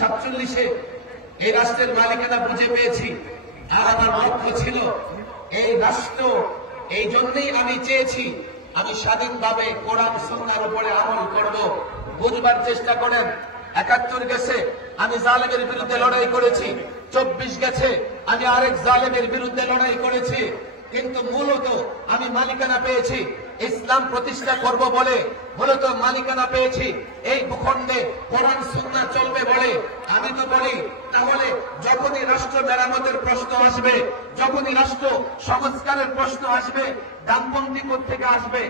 47-এ এই রাষ্ট্রের মালিকানা বুঝে পেয়েছি। আর আমার লক্ষ্য ছিল এই রাষ্ট্র, এই জন্যই আমি চেয়েছি আমি স্বাধীনভাবে কোরআন সুন্নাহর উপরে আমল করব। বুঝবার চেষ্টা করেন, 71 গেছে আমি জালেমের বিরুদ্ধে লড়াই করেছি, 24 গেছে আমি আরেক জালেমের বিরুদ্ধে লড়াই করেছি, কিন্তু মূলত আমি মালিকানা পেয়েছি ইসলাম প্রতিষ্ঠা করব বলে, মূলত মালিকানা পেয়েছি এই ভূখণ্ডে কোরআন সুন্নাহ চলবে বলে। আমি তো বলি তাহলে যখনই রাষ্ট্র মেরামতের প্রশ্ন আসবে, যখনই রাষ্ট্র সংস্কারের প্রশ্ন আসবে, ডানপন্থী কোত্থেকে আসবে,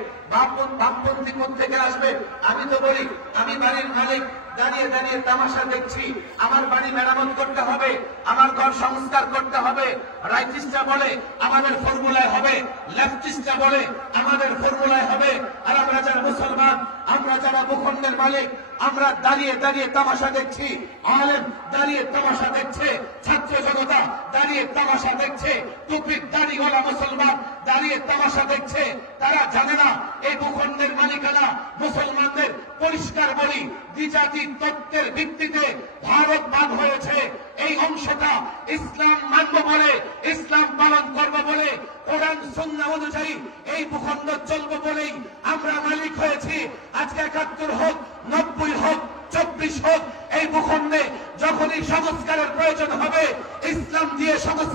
বামপন্থী কোত্থেকে আসবে? আমি তো বলি আমি বাড়ির মালিক, দাঁড়িয়ে দাঁড়িয়ে তামাশা দেখছি। আমার বাড়ি মেরামত করতে হবে, আমার ঘর সংস্কার করতে হবে। রাইটিস্টরা বলে আমাদের ফর্মুলায় হবে, লেফটিস্টরা বলে আমাদের ফর্মুলায় হবে। আর আমরা যারা মুসলমান, আমরা যারা ভূখণ্ডের মালিক, আমরা দাঁড়িয়ে দাঁড়িয়ে তামাশা দেখছি। আলেম দাঁড়িয়ে তামাশা দেখছে, ছাত্র জনতা দাঁড়িয়ে তামাশা দেখছে, টুপির দাড়িওয়ালা মুসলমান দাঁড়িয়ে তামাশা দেখছে। তারা জানে না এই ভূখণ্ডের মালিকানা মুসলমানদের। পরিষ্কার বলি, দ্বিজাতি তত্ত্বের ভিত্তিতে ভারত ভাগ হয়েছে। এই অংশটা ইসলাম মানব বলে, ইসলাম পালন করব বলে, কোরআন সুন্নাহ অনুযায়ী এই ভূখণ্ড চলবে বলেই আমরা মালিক হয়েছি। আজকে 71 হোক, 90 হোক, 24 হোক, এই ভূখণ্ডে যখনই সংস্কারের প্রয়োজন হবে ইসলাম দিয়ে সংস্কার